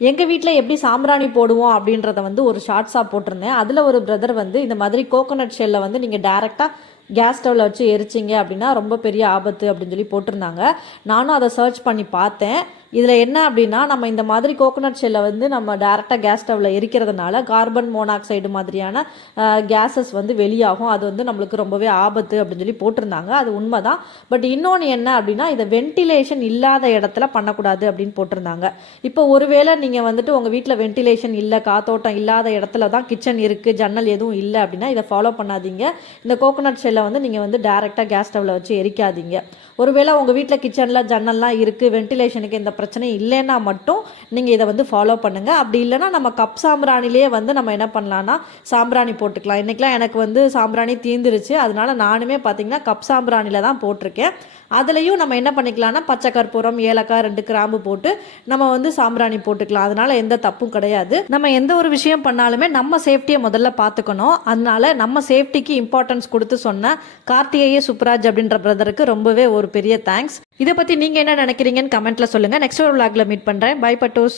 எங்கள் வீட்டில் எப்படி சாம்பிராணி போடுவோம் அப்படின்றத வந்து ஒரு ஷார்ட்ஸாக போட்டிருந்தேன். அதில் ஒரு பிரதர் வந்து இந்த மாதிரி கோகோனட் ஷெல்லை வந்து நீங்கள் டேரெக்டாக கேஸ் ஸ்டவ்வில் வச்சு எரிச்சிங்க அப்படின்னா ரொம்ப பெரிய ஆபத்து அப்படின்னு சொல்லி போட்டிருந்தாங்க. நானும் அதை சர்ச் பண்ணி பார்த்தேன். இதில் என்ன அப்படின்னா, நம்ம இந்த மாதிரி கோகோனட் ஷெல்லை வந்து நம்ம டேரெக்டாக கேஸ் ஸ்டவ்வில் எரிக்கிறதுனால கார்பன் மோனாக்சைடு மாதிரியான கேஸஸ் வந்து வெளியாகும். அது வந்து நம்மளுக்கு ரொம்பவே ஆபத்து அப்படின்னு சொல்லி போட்டிருந்தாங்க. அது உண்மை தான். பட் இன்னொன்று என்ன அப்படின்னா, இதை வென்டிலேஷன் இல்லாத இடத்துல பண்ணக்கூடாது அப்படின்னு போட்டிருந்தாங்க. இப்போ ஒருவேளை நீங்கள் வந்துட்டு உங்கள் வீட்டில் வென்டிலேஷன் இல்லை, காத்தோட்டம் இல்லாத இடத்துல தான் கிச்சன் இருக்குது, ஜன்னல் எதுவும் இல்லை அப்படின்னா இதை ஃபாலோ பண்ணாதீங்க. இந்த கோகோனட் ஷெல்லை வந்து நீங்கள் வந்து டேரெக்டாக கேஸ் ஸ்டவ்வில் வச்சு எரிக்காதீங்க. ஒருவேளை உங்கள் வீட்டில் கிச்சனில் ஜன்னல்லாம் இருக்குது, வென்டிலேஷனுக்கு இந்த பிரச்சனை இல்லைன்னா மட்டும் நீங்கள் இதை வந்து ஃபாலோ பண்ணுங்கள். அப்படி இல்லைனா நம்ம கப் சாம்பிராணிலேயே வந்து நம்ம என்ன பண்ணலான்னா சாம்பிராணி போட்டுக்கலாம். இன்றைக்கெலாம் எனக்கு வந்து சாம்பிராணி தீந்துருச்சு. அதனால நானுமே பார்த்திங்கன்னா கப் சாம்பிராணியில் தான் போட்டிருக்கேன். அதுலேயும் நம்ம என்ன பண்ணிக்கலாம்னா பச்சை கற்பூரம், ஏலக்காய், 2 கிராம்பு போட்டு நம்ம வந்து சாம்பிராணி போட்டுக்கலாம். அதனால எந்த தப்பும் கிடையாது. நம்ம எந்த ஒரு விஷயம் பண்ணாலுமே நம்ம சேஃப்டியை முதல்ல பார்த்துக்கணும். அதனால நம்ம சேஃப்டிக்கு இம்பார்ட்டன்ஸ் கொடுத்து சொன்ன கார்த்திகேய சுப்ராஜ் அப்படின்ற பிரதருக்கு ரொம்பவே ஒரு பெரிய தேங்க்ஸ். இதை பற்றி நீங்கள் என்ன நினைக்கிறீங்கன்னு கமெண்ட்டில் சொல்லுங்கள். நெக்ஸ்ட் ஒரு விளாகில் மீட் பண்ணுறேன். பை பட்டோஸ்.